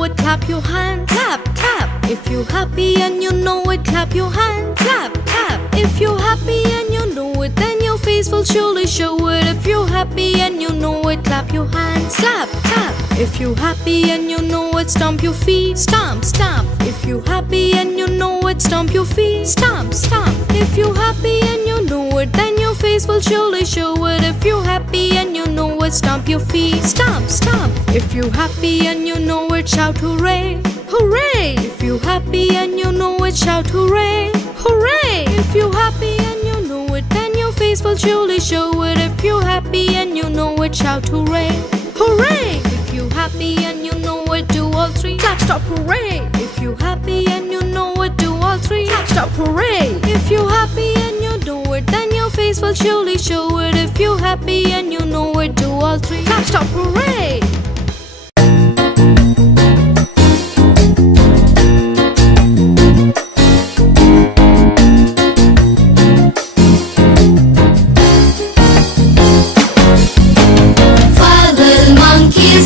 know it, clap your hand. Clap, clap. If you're happy and you know it, clap your hand. Clap, clap. If you're happy and you know it, then your face will surely show it. If you're happy and you know it, clap your hands. Clap, clap. If you're happy and you know it, stomp your feet. Stomp, stomp. If you're happy and you know it, stomp your feet. Stomp, stomp. If you're happy and you know it, then your face will surely show it. If you're happy and you know it, stomp your feet. Stomp, stomp. If you're happy and you know it, shout hooray. Hooray! If you're happy and you know it, shout hooray. Hooray! If you're happy and you know it, then your face will surely show it. If you're happy and you know it, shout hooray. Hooray! If you're happy and you know it, do all three. Clap, stop, hooray! If you're happy and you know it, do all three. Clap, stop, hooray! If you're happy and you know it, then your face will surely show it. If you're happy and you know it, do all three. Clap, stop, hooray!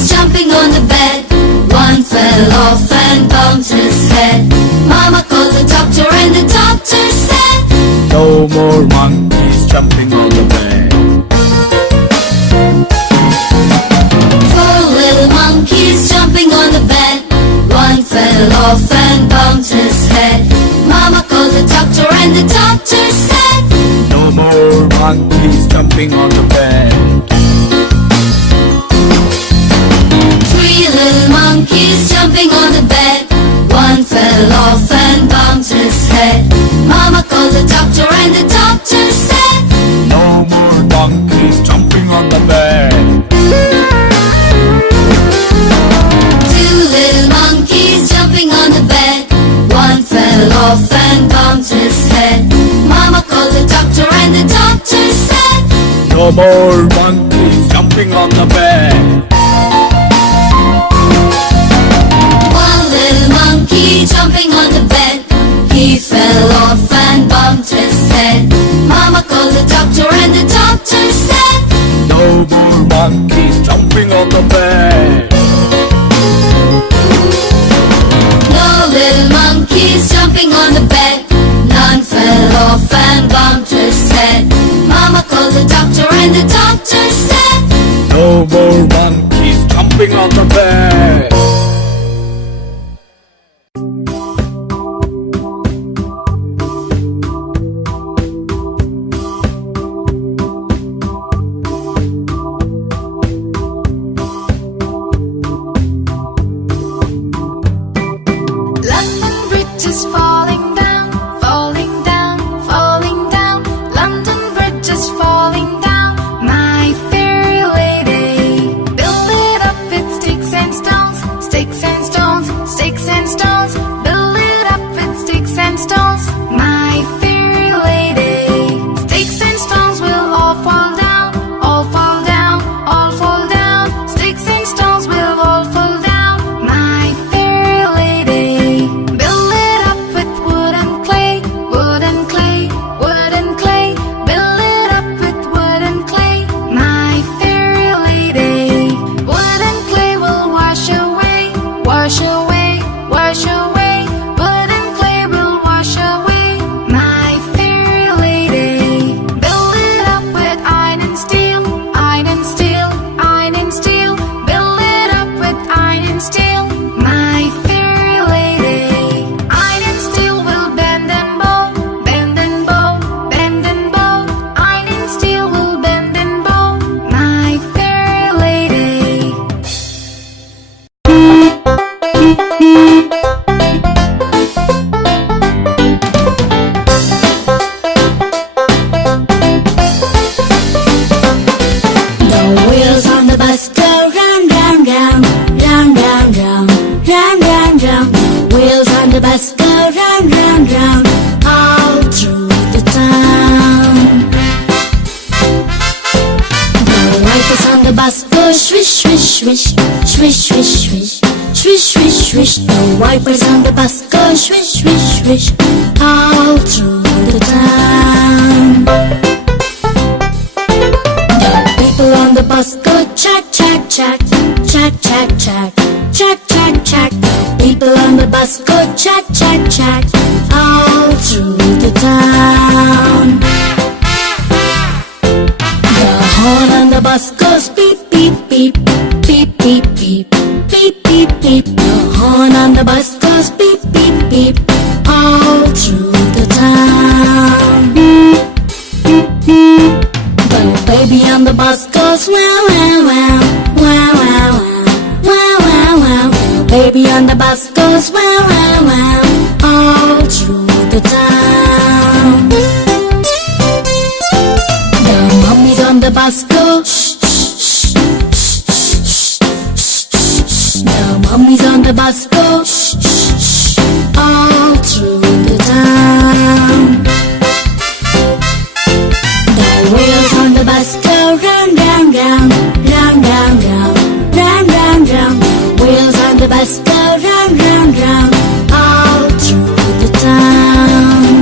Jumping on the bed, one fell off and bumped his head. Mama called the doctor and the doctor said, no more monkeys jumping on the bed. Four little monkeys jumping on the bed, one fell off and bumped his head. Mama called the doctor and the doctor said, no more monkeys jumping on the bed. Three little monkeys jumping on the bed, one fell off and bumped his head. Mama called the doctor and the doctor said, no more monkeys jumping on the bed. Two little monkeys jumping on the bed, one fell off and bumped his head. Mama called the doctor and the doctor said, no more monkeys jumping on the bed. Jumping on the bed, he fell off and bumped his head. Mama called the doctor and the doctor said, no more monkeys jumping on the bed. No little monkeys jumping on the bed, none fell off and bumped his head. Mama called the doctor and the doctor said, no more monkeys jumping on the bed. swish, swish, swish, swish, swish, swish, swish. The wipers on the bus go swish, swish, swish all through the town. The people on the bus go check, check, check, check, check, check, check, check, check. town. The horn on the bus goes beep, beep, beep, beep, beep, beep, beep, beep, beep. The horn on the bus goes beep, beep, beep, all through the town. The baby on the bus goes wow, wow, wow, wow, wow, wow, wow, wow. The baby on the bus goes wow, wow, wow, all through the town. The mummies on the bus go shh, shh, shh, shh, shh, shh. The mummies on the bus go shh, shh, shh, all through the town. The wheels on the bus go round, round, round, round, round, round, round, round, round. The wheels on the bus go round, round, round, all through the town.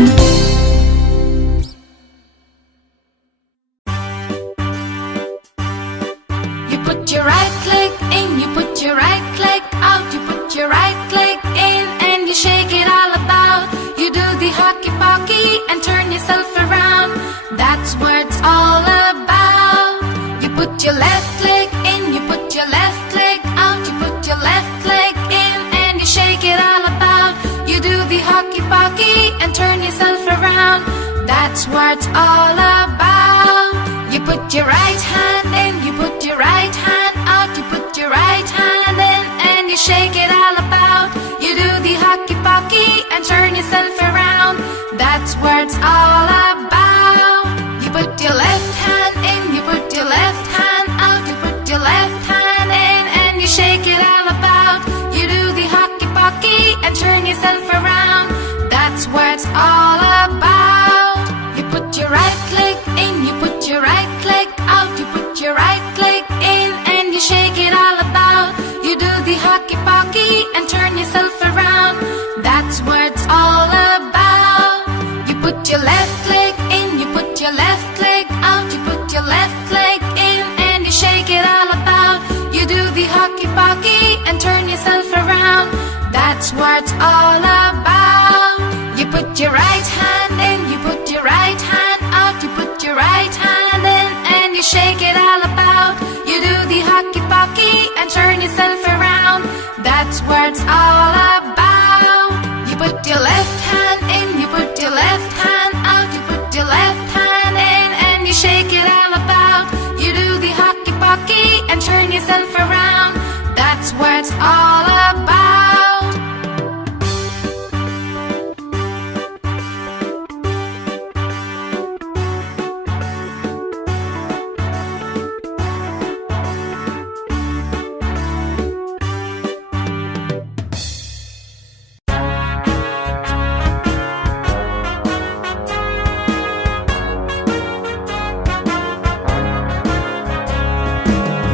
You put your right leg in, you put your right leg out, you put your right leg in and you shake it all about. You do the hockey pocky and turn yourself around. That's what it's all about. You put your left leg in, you put your left leg out, you put your left leg in and you shake it all about. You do the hockey pocky and turn yourself around. That's what it's all about. You put your right hand in, you put your right hand out, you put your right hand in and you shake it all about. You do the hockey pocky and turn yourself around. That's what it's all about. You put your left hand in, you put your left hand out, you put your left hand in and you shake it all about. You do the hockey pocky and turn yourself around. That's what it's all about. You put your right leg in, you put your right leg out, you put your right leg in and you shake it all about. You do the hockey pocky and turn yourself around. That's what it's all about. You put your left leg in, you put your left leg out, you put your left leg in and you shake it all about. You do the hockey pocky and turn yourself around. That's what it's all about. You put your right hand in, you put your right hand out, you put your right hand in and you shake it all about. You do the hockey pocky and turn yourself around. That's what it's all about. You put your left hand in, you put your left hand out, you put your left hand in and you shake it all about. You do the hockey pocky and turn yourself around. That's what it's all about.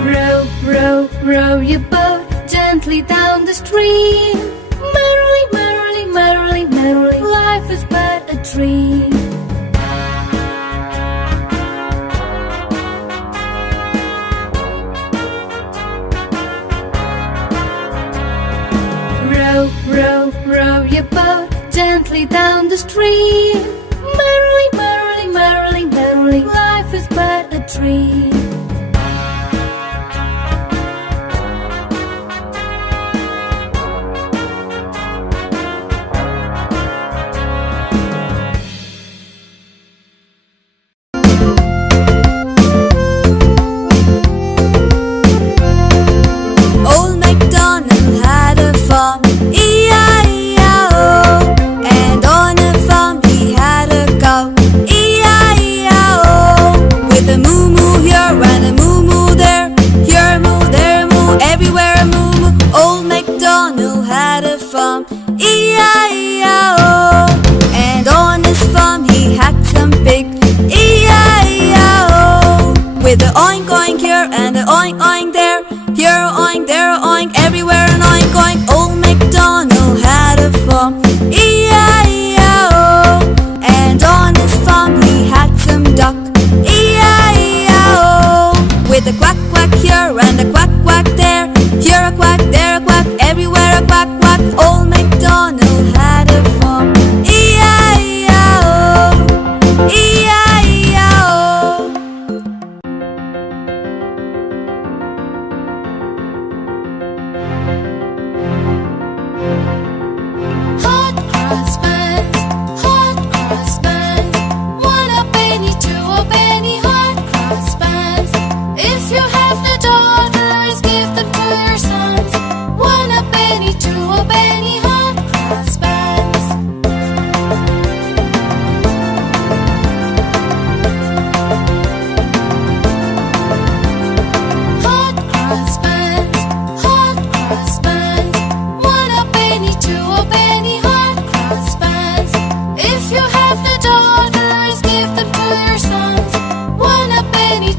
Row, row, row your boat gently down the stream. Merrily, merrily, merrily, merrily, life is but a dream. Row, row, row your boat gently down the stream. Merrily, merrily, merrily, merrily, life is but a dream. Old MacDonald had a farm, E-I-E-I-O. And on a farm he had a cow, E-I-E-I-O. With a moo-moo here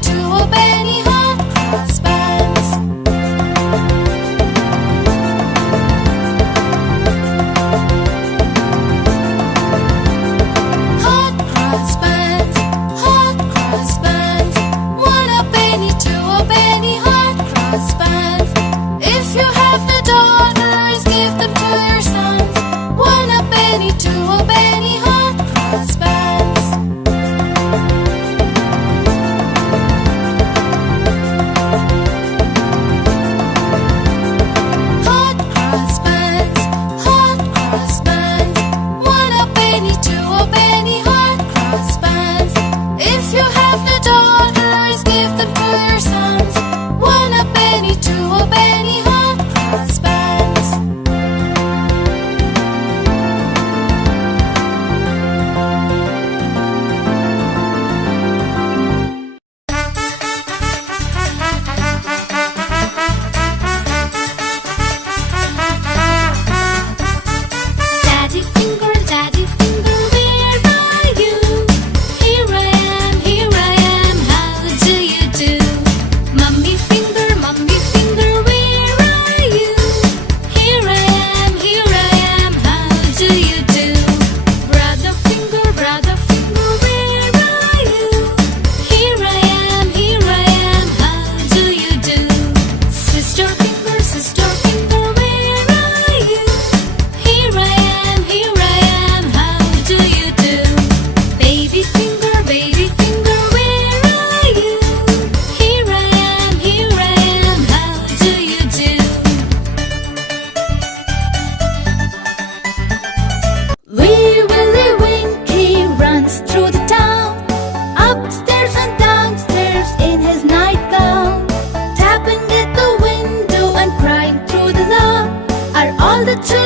two or penny hot cross buns. Hot cross buns, hot cross buns. One a penny, two a penny, hot cross buns. If you have the daughters, give them to your sons. One a penny, two a penny, hot cross buns. Hot cross buns, hot cross buns. One a penny, two a penny, hot cross buns. If you have the daughters, give them to your sons. One a penny, two a penny, hot cross buns. Daddy finger, where are you? Here I am, how do you do? Mummy finger, where are you? Here I am, how do you do? Brother finger, where are you? Here I am, how do you do? Sister finger, where are you? Here I am, how do you do? Baby finger, where are you? Here I am, how do you do? Wee Willie Winky runs through the town, upstairs and downstairs in his nightgown, tapping at the window and crying through the loud. Are all the children